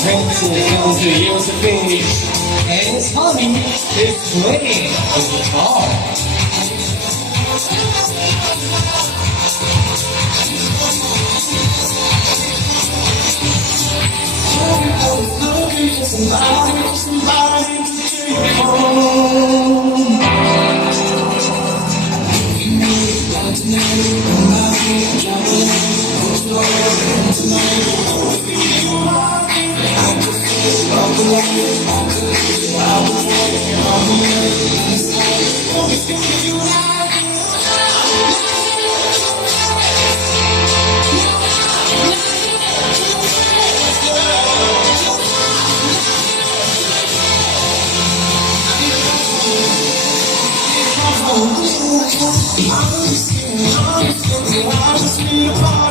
Hunks will come to use the fish, and his honey is waiting on the car. Looking for somebody to take home. I'm